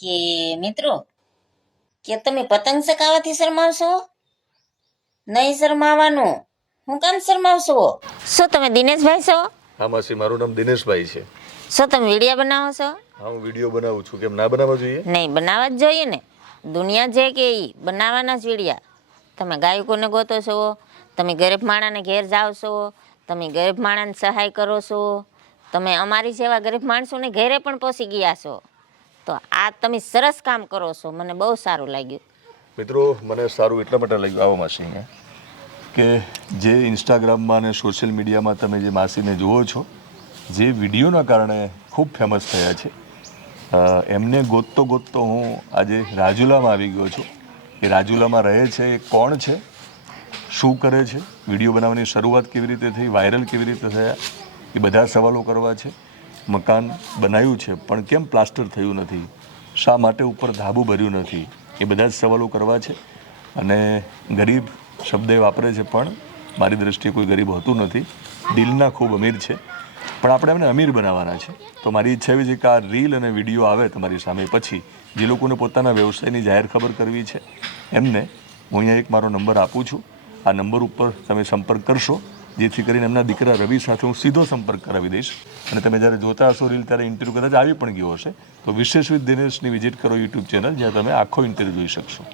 કે મિત્રો કે તમે પતંગ ચકાવવાથી શરમાવશો? નહીં શરમાવાનું. હું કામ શરમાવશો? શું તમે દિનેશભાઈ છો? હા માસી મારું નામ દિનેશભાઈ છે. શું તમે વીડિયો બનાવો છો? હા હું વીડિયો બનાવું છું. કેમ ના બનાવવા જોઈએ? નહીં બનાવવા જ જોઈએ ને. દુનિયા જે કે એ બનાવવાના જ વિડીયા. તમે ગાયકોને ગોતો છો તમે ગરીબ માણાને ઘેર જાઓ છો તમે ગરીબ માણાને સહાય કરો છો તમે અમારી જેવા ગરીબ માણસોને ઘેરે પણ પહોંચી ગયા છો. તો આ તમે સરસ કામ કરો છો. મને બહુ સારું લાગ્યું. મિત્રો, મને સારું એટલા માટે લાગ્યું આવો માસી કે જે ઇન્સ્ટાગ્રામમાં અને સોશિયલ મીડિયામાં તમે જે માસીને જુઓ છો, જે વિડીયોના કારણે ખૂબ ફેમસ થયા છે. એમને ગોતતો ગોતતો હું આજે રાજુલામાં આવી ગયો છું એ રાજુલામાં રહે છે એ કોણ છે, શું કરે છે, વીડિયો બનાવવાની શરૂઆત કેવી રીતે થઈ વાયરલ કેવી રીતે થયા, એ બધા સવાલો કરવા છે. મકાન બનાવ્યું છે, પણ કેમ પ્લાસ્ટર થયું નથી? શા માટે ઉપર ધાબું ભર્યું નથી? એ બધા જ સવાલો કરવા છે. અને ગરીબ શબ્દ વાપરે છે, પણ મારી દ્રષ્ટિએ કોઈ ગરીબ હોતું નથી. દિલના ખૂબ અમીર છે. પણ આપણે એમને અમીર બનાવવાના છે. તો મારી ઈચ્છા એવી છે કે આ રીલ અને વીડિયો આવે તમારી સામે પછી, જે લોકોને પોતાના વ્યવસાયની જાહેર ખબર કરવી છે. એમને હું અહીંયા એક મારો નંબર આપું છું. આ નંબર ઉપર તમે સંપર્ક કરશો. જેથી કરીને એમના દીકરા રવિ સાથે હું સીધો સંપર્ક કરાવી દઈશ. અને તમે જ્યારે જોતા હશો રીલ, ત્યારે ઇન્ટરવ્યૂ કદાચ આવી પણ ગયો હશે. તો વિશેષ વિથ દિનેશની વિઝિટ કરો યુટ્યુબ ચેનલ જ્યાં તમે આખો ઇન્ટરવ્યૂ જોઈ શકશો.